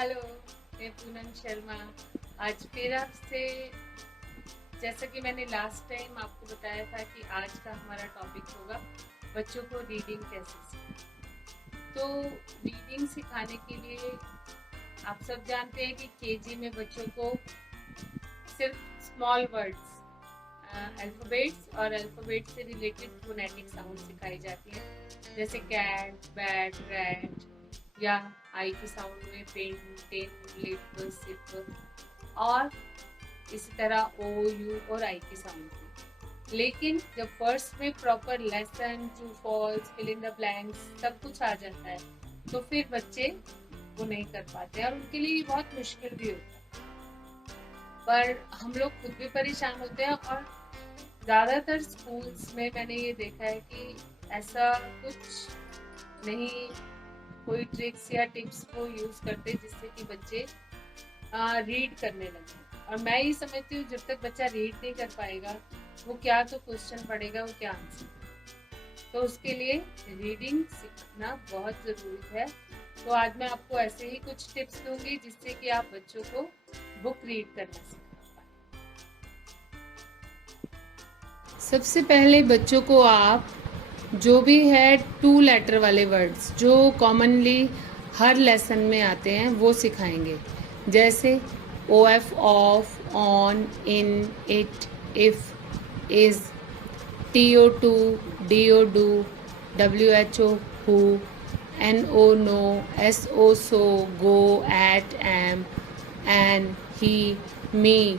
Hello, मैं पूनम शर्मा। आज फिर आपसे, जैसा कि मैंने लास्ट टाइम आपको बताया था कि आज का हमारा टॉपिक होगा बच्चों को रीडिंग कैसे सिखाएं। तो रीडिंग सिखाने के लिए आप सब जानते हैं कि केजी में बच्चों को सिर्फ स्मॉल वर्ड्स, अल्फ़ाबेट्स और अल्फ़ाबेट से रिलेटेड फोनेटिक साउंड सिखाई जाती हैं, जैसे कैट, बैट, रैट, या आई की साउंड में पेन, टेन, लिप, सिप, और इसी तरह ओ, यू और आई की साउंड में। लेकिन जब फर्स्ट में proper lesson, true false, fill in the blanks सब कुछ आ जाता है, तो फिर बच्चे वो नहीं कर पाते और उनके लिए बहुत मुश्किल भी होता है। पर हम लोग खुद भी परेशान होते हैं, और ज़्यादातर स्कूल्स में मैंने ये देखा है कि ऐसा कुछ नहीं, कोई ट्रिक्स या टिप्स को यूज़ करते जिससे कि बच्चे रीड करने लगे। और मैं ये समझती हूँ जब तक बच्चा रीड नहीं कर पाएगा, वो क्या तो क्वेश्चन पढ़ेगा, वो क्या आंसर। तो उसके लिए रीडिंग सीखना बहुत ज़रूरी है। तो आज मैं आपको ऐसे ही कुछ टिप्स दूंगी जिससे कि आप बच्चों को बुक रीड करना सीखें। सबसे पहले बच्चों को आप जो भी है 2 लेटर वाले वर्ड्स जो कॉमनली हर लेसन में आते हैं वो सिखाएंगे, जैसे O F, of, on, in, it, if, is, T O to, D O do, W H O who, N O no, S O so, go, at, am, an, he, me,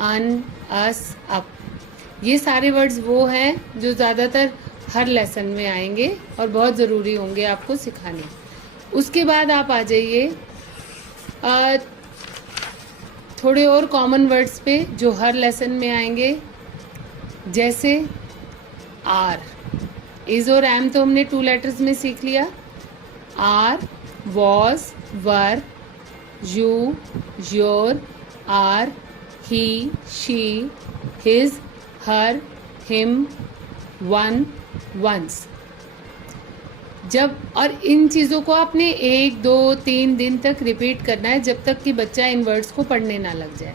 un, us, up. ये सारे words वो हैं जो ज़्यादातर हर lesson में आएंगे और बहुत ज़रूरी होंगे आपको सिखाने। उसके बाद आप आ जाइए थोड़े और कॉमन वर्ड्स पे जो हर लेसन में आएंगे, जैसे आर। इज और एम तो हमने 2 लेटर्स में सीख लिया। Are, was, were, you, your, are, he, she, his, her, him, one, once. जब और इन चीज़ों को आपने 1, 2, 3 दिन तक रिपीट करना है, जब तक कि बच्चा इन वर्ड्स को पढ़ने ना लग जाए।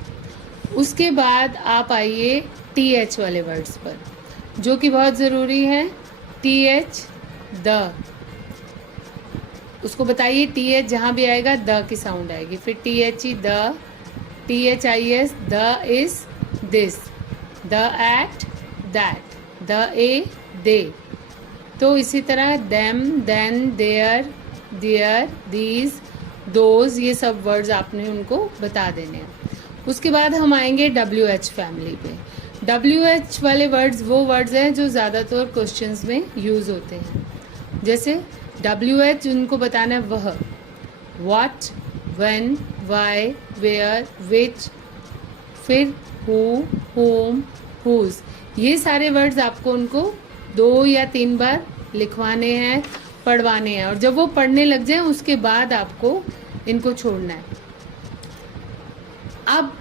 उसके बाद आप आइए टी एच वाले वर्ड्स पर, जो कि बहुत ज़रूरी हैं। टी एच, द, उसको बताइए टी एच जहाँ भी आएगा द की साउंड आएगी, फिर T H E the, T H I S, the is this, the at that, the a they. तो इसी तरह them, then, there, there, these, those, ये सब वर्ड्स आपने उनको बता देने हैं। उसके बाद हम आएंगे डब्ल्यू एच फैमिली पे। डब्ल्यू एच वाले वर्ड्स वो वर्ड्स हैं जो ज़्यादातर क्वेश्चंस में यूज़ होते हैं, जैसे डब्ल्यू एच उनको बताना है वह, व्हाट, व्हेन, व्हाई, वेयर, विच, फिर हु, होम, हुज। ये सारे वर्ड्स आपको उनको 2 या 3 बार लिखवाने हैं, पढ़वाने हैं, और जब वो पढ़ने लग जाए उसके बाद आपको इनको छोड़ना है। अब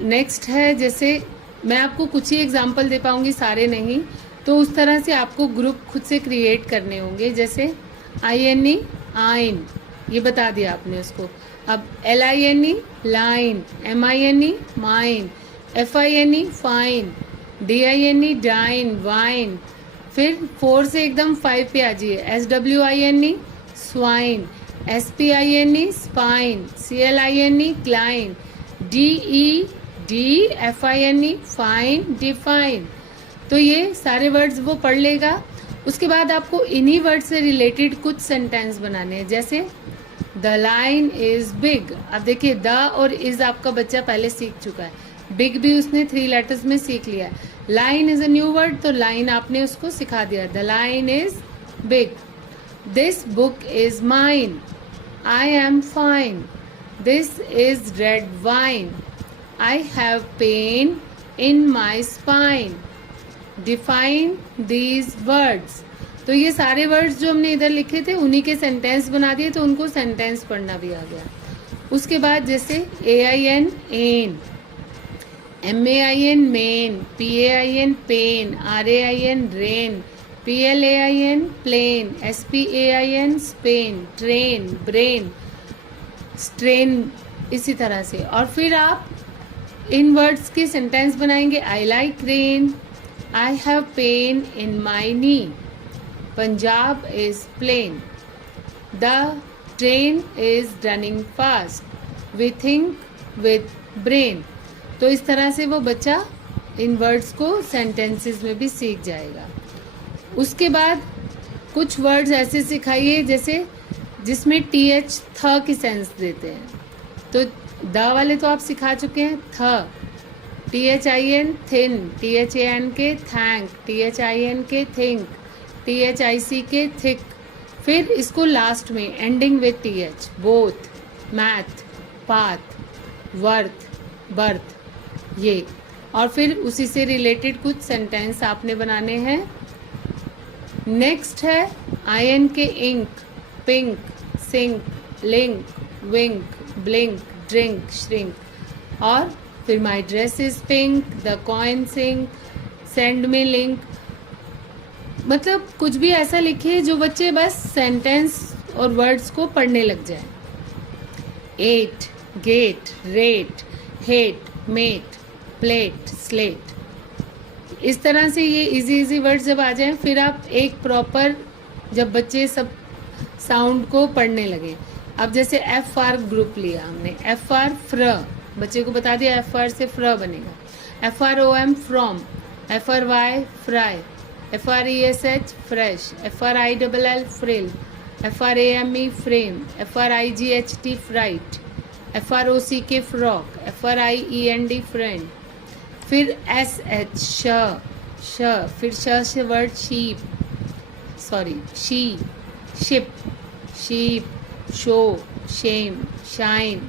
नेक्स्ट है, जैसे मैं आपको कुछ ही एग्जांपल दे पाऊंगी, सारे नहीं, तो उस तरह से आपको ग्रुप खुद से क्रिएट करने होंगे। जैसे आई एन ई, आइन, ये बता दिया आपने उसको। अब L I N E, line, M I N E, mine, F I N E, fine, D I N E, dine, wine. फिर 4 से एकदम 5 पे आ जाइए। S W I N E, swine, S P I N E, spine, C L I N E, cline, D E D F I N E, fine, define. तो ये सारे words वो पढ़ लेगा। उसके बाद आपको इन्हीं वर्ड से रिलेटेड कुछ सेंटेंस बनाने हैं, जैसे द लाइन इज बिग। अब देखिए द और इज आपका बच्चा पहले सीख चुका है, बिग भी उसने 3 लेटर्स में सीख लिया है। Line is a new word, तो लाइन आपने उसको सिखा दिया, the line is big. This book is mine, I am fine, this is red wine, I have pain in my spine, define these words. तो ये सारे वर्ड्स जो हमने इधर लिखे थे उन्हीं के सेंटेंस बना दिए, तो उनको सेंटेंस पढ़ना भी आ गया। उसके बाद जैसे A I N, N, M A I N, main, P A I N, pain, R A I N, rain, P L A I N, plain, S P A I N, Spain, train, brain. Strain, इसी तरह से। और फिर आप इन words के sentence बनाएंगे। I like rain, I have pain in my knee, Punjab is plain, the train is running fast, we think with brain. तो इस तरह से वो बच्चा इन वर्ड्स को सेंटेंसेस में भी सीख जाएगा। उसके बाद कुछ वर्ड्स ऐसे सिखाइए जैसे जिसमें th थ की सेंस देते हैं। तो द वाले तो आप सिखा चुके हैं, थ, thin थिन, than के थैंक, thin के थिंक, thic के थिक। फिर इसको लास्ट में ending with th, both, math, path, worth, birth, ये। और फिर उसी से रिलेटेड कुछ सेंटेंस आपने बनाने हैं। नेक्स्ट है आयन के ink, pink, sink, link, wink, blink, drink, shrink. और फिर my dress is pink, the coin sink, send me link. मतलब कुछ भी ऐसा लिखिए जो बच्चे बस सेंटेंस और वर्ड्स को पढ़ने लग जाए। Ate, gate, rate, hate, mate, plate, slate. इस तरह से ये इजी वर्ड्स जब आ जाएं, फिर आप एक प्रॉपर, जब बच्चे सब साउंड को पढ़ने लगे। अब जैसे एफ आर ग्रुप लिया हमने, एफ आर फ्र, बच्चे को बता दिया एफ आर से फ्र बनेगा। F R O M from, F R Y fry, F R E S H fresh, F R I double L frill, F R A M E frame, F R I G H T fright, F R O C K frock, F R I E N D friend. फिर S H sh, फिर sh word sheep, sorry she, ship, sheep, show, shame, shine.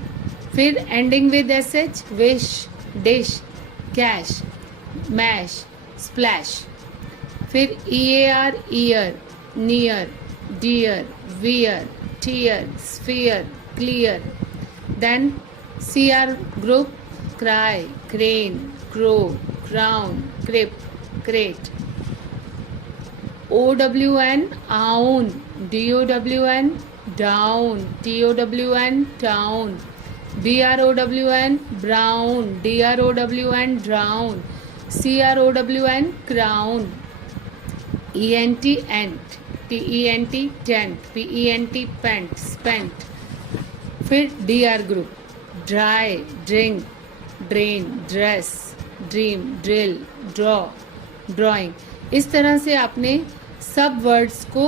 फिर ending with S H, wish, dish, cash, mash, splash. फिर E A R, ear, near, dear, wear, tear, sphere, clear. Then C R group, cry, crane, crow, crown, crib, crate. OWN, own, DOWN, down, TOWN, town, BROWN, brown, DROWN, drown, CROWN, crown, ENT, ent, TENT, tent, PENT, pent, spent. फिर DR group, dry, drink, drain, dress, dream, drill, draw, drawing. इस तरह से आपने सब words को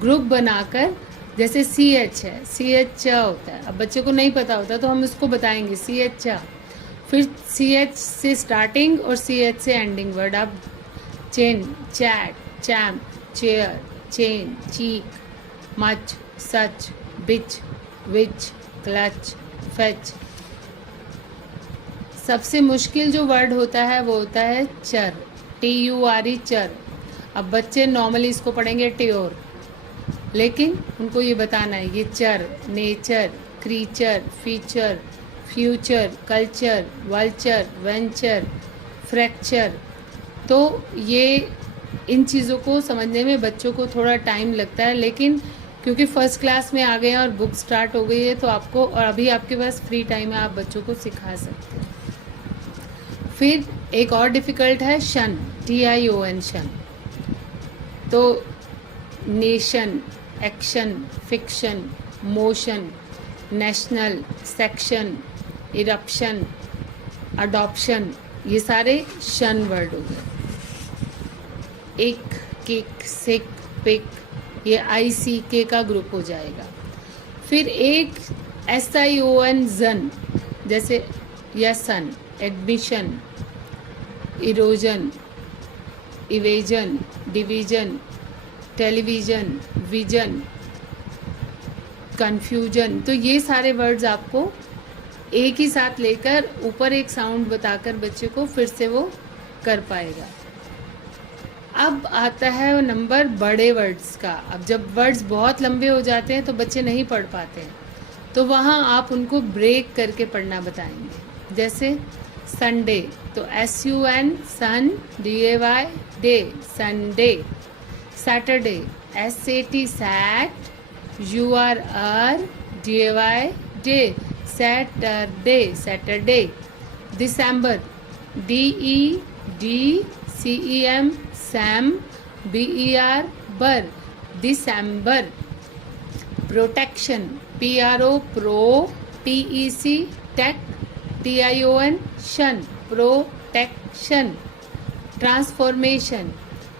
group बनाकर, जैसे CH है, CH होता है। अब बच्चे को नहीं पता होता तो हम उसको बताएंगे CH। फिर CH से स्टार्टिंग और CH से एंडिंग वर्ड आप chain, chat, champ, chair, chain, cheek, much, such, bitch, which, clutch, fetch. सबसे मुश्किल जो वर्ड होता है वो होता है चर, TURE, चर। अब बच्चे नॉर्मली इसको पढ़ेंगे ट्योर, लेकिन उनको ये बताना है ये चर, nature, creature, feature, future, culture, vulture, venture, fracture. तो ये इन चीज़ों को समझने में बच्चों को थोड़ा टाइम लगता है, लेकिन क्योंकि फर्स्ट क्लास में आ गए हैं और बुक स्टार्ट हो गई है तो आपको, और अभी आपके पास फ्री टाइम है, आप बच्चों को सिखा सकते हैं। फिर एक और डिफ़िकल्ट है शन, TION, शन। तो nation, action, fiction, motion, national, section, eruption, adoption, ये सारे शन वर्ड हो गए। एक, किक, सिक, पिक, ये ICK का ग्रुप हो जाएगा। फिर एक SION, जन, जैसे यसन, admission, erosion, evasion, division, television, vision, confusion. तो ये सारे वर्ड्स आपको एक ही साथ लेकर ऊपर एक साउंड बताकर बच्चे को फिर से वो कर पाएगा। अब आता है वो नंबर बड़े वर्ड्स का। अब जब वर्ड्स बहुत लंबे हो जाते हैं तो बच्चे नहीं पढ़ पाते हैं, तो वहाँ आप उनको ब्रेक करके पढ़ना बताएंगे। जैसे संडे, तो SUN, sun, DAY, day, Sunday. Saturday, SAT, sat, URR, DAY, day, Saturday, Saturday. December, DEDCEM, सैम, BER, ber, December. Protection, PRO, pro, TEC, tec, TION, shun, protection. Transformation,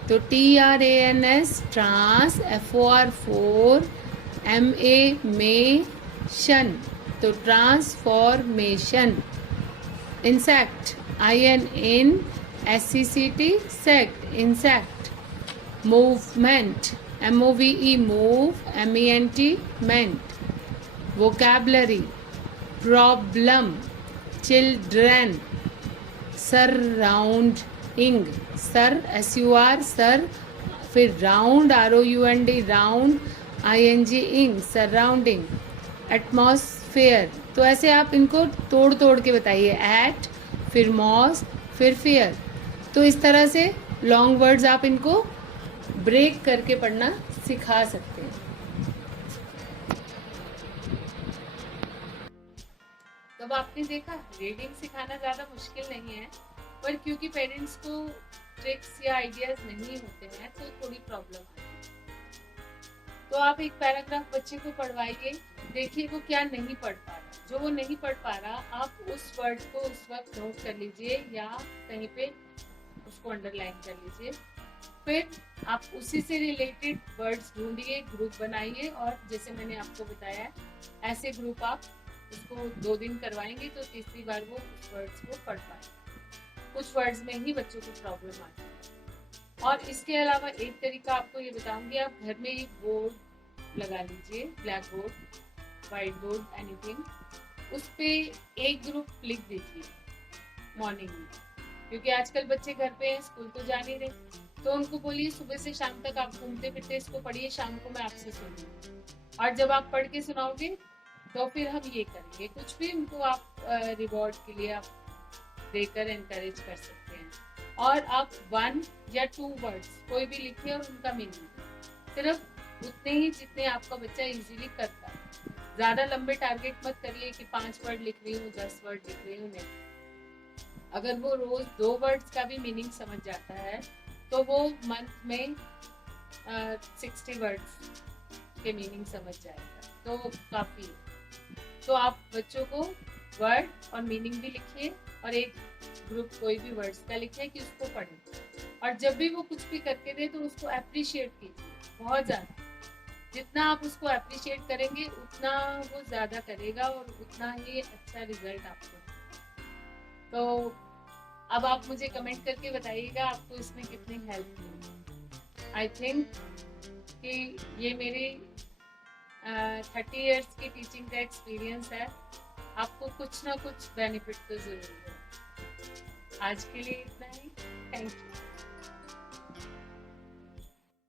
तो TRANS, ट्रांस, FOR, MA, में, shun, तो transformation. Insect, IN, in, SECT, sect, insect. Movement, MOVE, move, MENT, ment. Vocabulary, problem, children, surrounding, sur, SUR, sur, फिर round, ROUND, round, ING, ing, surrounding. Atmosphere, तो ऐसे आप इनको तोड़ तोड़ के बताइए। एट, फिर मॉस, फिर फेयर। तो इस तरह से लॉन्ग वर्ड्स आप इनको ब्रेक करके पढ़ना सिखा सकते हैं। तब आपने देखा रीडिंग सिखाना ज़्यादा मुश्किल नहीं है, पर क्योंकि पेरेंट्स को ट्रिक्स या आइडियाज नहीं होते हैं तो थोड़ी प्रॉब्लम आती है। तो आप एक पैराग्राफ बच्चे को पढ़वाइए, देखिए वो क्या नहीं पढ़ पा रहा। जो वो नहीं पढ़ पा रहा, आप उस वर्ड को उस वक्त नोट कर लीजिए या कहीं पे उसको अंडरलाइन कर लीजिए। फिर आप उसी से रिलेटेड वर्ड्स ढूंढिए, ग्रुप बनाइए, और जैसे मैंने आपको बताया ऐसे ग्रुप आप उसको 2 दिन करवाएंगे तो तीसरी बार वो उस वर्ड्स को पढ़ पाए। कुछ वर्ड्स में ही बच्चों को प्रॉब्लम आती है। और इसके अलावा एक तरीका आपको ये बताऊंगी, आप घर में एक बोर्ड लगा लीजिए, black board, white board, anything. उस पे एक ग्रुप लिख दीजिए मॉर्निंग में, क्योंकि आजकल बच्चे घर पे हैं, स्कूल तो जा नहीं रहे, तो उनको बोलिए सुबह से शाम तक आप घूमते फिरते इसको पढ़िए, शाम को मैं आपसे सुनूंगी। और जब आप पढ़ के सुनाओगे तो फिर हम ये करेंगे। कुछ भी उनको आप रिवॉर्ड के लिए आप देकर एनकरेज कर सकते हैं। और आप 1 या 2 वर्ड्स कोई भी लिखिए और उनका मीनिंग सिर्फ उतने ही जितने आपका बच्चा इजीली करता है। ज्यादा लंबे टारगेट मत करिए कि 5 वर्ड लिख रही हूँ, 10 वर्ड लिख रही हूँ, नहीं। अगर वो रोज 2 वर्ड्स का भी मीनिंग समझ जाता है तो वो मंथ में 60 वर्ड्स के मीनिंग समझ जाएगा, तो काफी है। तो आप बच्चों को वर्ड और मीनिंग भी लिखिए और एक ग्रुप कोई भी वर्ड्स का लिखिए कि उसको पढ़ें। और जब भी वो कुछ भी करके दे तो उसको अप्रिशिएट कीजिए बहुत ज़्यादा। जितना आप उसको अप्रिशिएट करेंगे उतना वो ज़्यादा करेगा और उतना ही अच्छा रिजल्ट आपको। तो अब आप मुझे कमेंट करके बताइएगा आपको इसमें कितनी हेल्प मिली। आई थिंक कि ये मेरी 30 इयर्स की टीचिंग का एक्सपीरियंस है। आपको कुछ ना कुछ बेनिफिट तो जरूर है। आज के लिए इतना ही। Thank you.